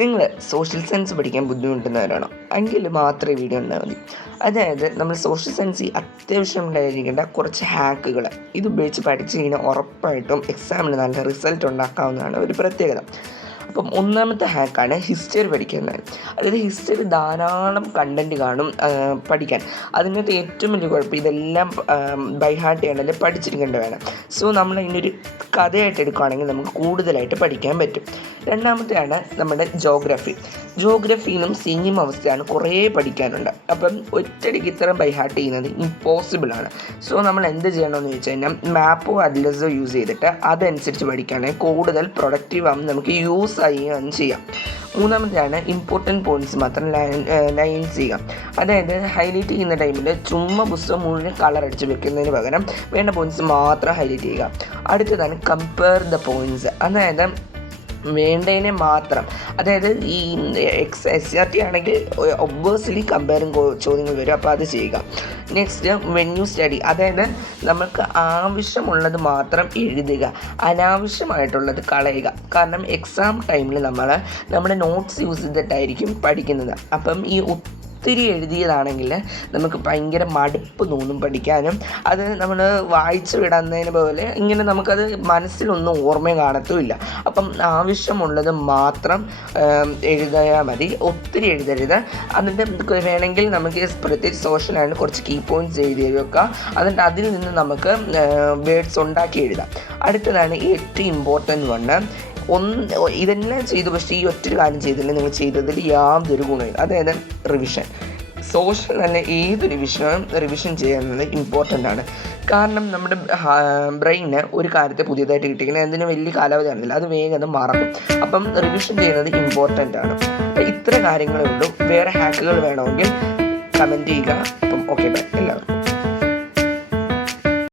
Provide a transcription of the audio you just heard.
നിങ്ങൾ social science പഠിക്കാൻ ബുദ്ധിമുട്ടുന്നവരാണോ? എങ്കിൽ മാത്രമേ വീഡിയോ ഉണ്ടായാൽ മതി. അതായത് നമ്മൾ സോഷ്യൽ സയൻസിൽ അത്യാവശ്യം ഉണ്ടായിരിക്കേണ്ട കുറച്ച് ഹാക്കുകൾ ഇതുപയോഗിച്ച് പഠിച്ചു കഴിഞ്ഞാൽ ഉറപ്പായിട്ടും എക്സാമിന് നല്ല റിസൾട്ട് ഉണ്ടാക്കാവുന്നതാണ് ഒരു പ്രത്യേകത. അപ്പം ഒന്നാമത്തെ ഹാക്കാണ് ഹിസ്റ്ററി പഠിക്കുന്നത്. അതായത് ഹിസ്റ്ററി ധാരാളം കണ്ടൻറ്റ് കാണും പഠിക്കാൻ. അതിനകത്ത് ഏറ്റവും വലിയ കുഴപ്പം ഇതെല്ലാം ബൈ ഹാർട്ട് ചെയ്യണമെങ്കിൽ പഠിച്ചിരിക്കേണ്ട വേണം. സോ നമ്മൾ ഇതിനൊരു കഥയായിട്ട് എടുക്കുകയാണെങ്കിൽ നമുക്ക് കൂടുതലായിട്ട് പഠിക്കാൻ പറ്റും. രണ്ടാമത്തെയാണ് നമ്മുടെ ജോഗ്രഫിയിലും സെയിം അവസ്ഥയാണ്, കുറേ പഠിക്കാനുണ്ട്. അപ്പം ഒറ്റയടിക്ക് ഇത്രയും ബൈ ഹാർട്ട് ചെയ്യുന്നത് ഇമ്പോസിബിളാണ്. സോ നമ്മൾ എന്ത് ചെയ്യണമെന്ന് ചോദിച്ചു കഴിഞ്ഞാൽ മാപ്പോ അറ്റ്ലസോ യൂസ് ചെയ്തിട്ട് അതനുസരിച്ച് പഠിക്കുകയാണെങ്കിൽ കൂടുതൽ പ്രൊഡക്റ്റീവ് ആകും, നമുക്ക് യൂസ് ആവുകയും ചെയ്യാം. മൂന്നാമത്തെയാണ് ഇമ്പോർട്ടൻറ്റ് പോയിൻറ്റ്സ് മാത്രം ലൈൻസ് ചെയ്യുക. അതായത് ഹൈലൈറ്റ് ചെയ്യുന്ന ടൈമിൽ ചുമ്മാ പുസ്തകം മുഴുവൻ കളർ അടിച്ച് വെക്കുന്നതിന് പകരം വേണ്ട പോയിൻറ്റ്സ് മാത്രം ഹൈലൈറ്റ് ചെയ്യുക. അടുത്തതാണ് കമ്പയർ ദ പോയിൻറ്റ്സ്. അതായത് വേണ്ടതിനെ മാത്രം, അതായത് ഈ SRT ആണെങ്കിൽ ഒബ്വിയസ്ലി കമ്പയറിങ് ചോദ്യങ്ങൾ വരും, അപ്പോൾ അത് ചെയ്യുക. നെക്സ്റ്റ് വെൻ യു സ്റ്റഡി, അതായത് നമുക്ക് ആവശ്യമുള്ളത് മാത്രം എഴുതുക, അനാവശ്യമായിട്ടുള്ളത് കളയുക. കാരണം എക്സാം ടൈമിൽ നമ്മുടെ നോട്ട്സ് യൂസ് ചെയ്തിട്ടായിരിക്കും പഠിക്കുന്നത്. അപ്പം ഈ ഒത്തിരി എഴുതിയതാണെങ്കിൽ നമുക്ക് ഭയങ്കര മടുപ്പ് തോന്നും പഠിക്കാനും. അത് നമ്മൾ വായിച്ചു വിടുന്നതിന് പോലെ ഇങ്ങനെ നമുക്കത് മനസ്സിലൊന്നും ഓർമ്മ കാണത്തുമില്ല. അപ്പം ആവശ്യമുള്ളത് മാത്രം എഴുതിയാൽ മതി, ഒത്തിരി എഴുതരുത്. എന്നിട്ട് വേണമെങ്കിൽ നമുക്ക് പ്രത്യേകിച്ച് സോഷ്യലാണ് കുറച്ച് കീ പോയിൻറ്റ്സ് എഴുതി വെക്കുക. എന്നിട്ട് അതിൽ നിന്ന് നമുക്ക് വേർഡ്സ് ഉണ്ടാക്കി എഴുതാം. അടുത്തതാണ് ഏറ്റവും ഇമ്പോർട്ടൻറ്റ് വണ്, ഇതെല്ലാം ചെയ്തു പക്ഷേ ഈ ഒറ്റൊരു കാര്യം ചെയ്തില്ല, നിങ്ങൾ ചെയ്തതിൽ യാതൊരു ഗുണമില്ല. അതായത് റിവിഷൻ. സോഷ്യൽ നല്ല ഏതൊരു റിവിഷൻ ചെയ്യുന്നത് ഇമ്പോർട്ടൻ്റ് ആണ്. കാരണം നമ്മുടെ ബ്രെയിന് ഒരു കാര്യത്തെ പുതിയതായിട്ട് കിട്ടിക്കുന്നത് അതിന് വലിയ കാലാവധി ആണെന്നില്ല, അത് വേഗം മറക്കും. അപ്പം റിവിഷൻ ചെയ്യുന്നത് ഇമ്പോർട്ടൻ്റ് ആണ്. ഇത്ര കാര്യങ്ങളേ ഉള്ളൂ. വേറെ ഹാക്കുകൾ വേണമെങ്കിൽ കമൻറ്റ് ചെയ്യുക. അപ്പം ഓക്കെ, ബൈ.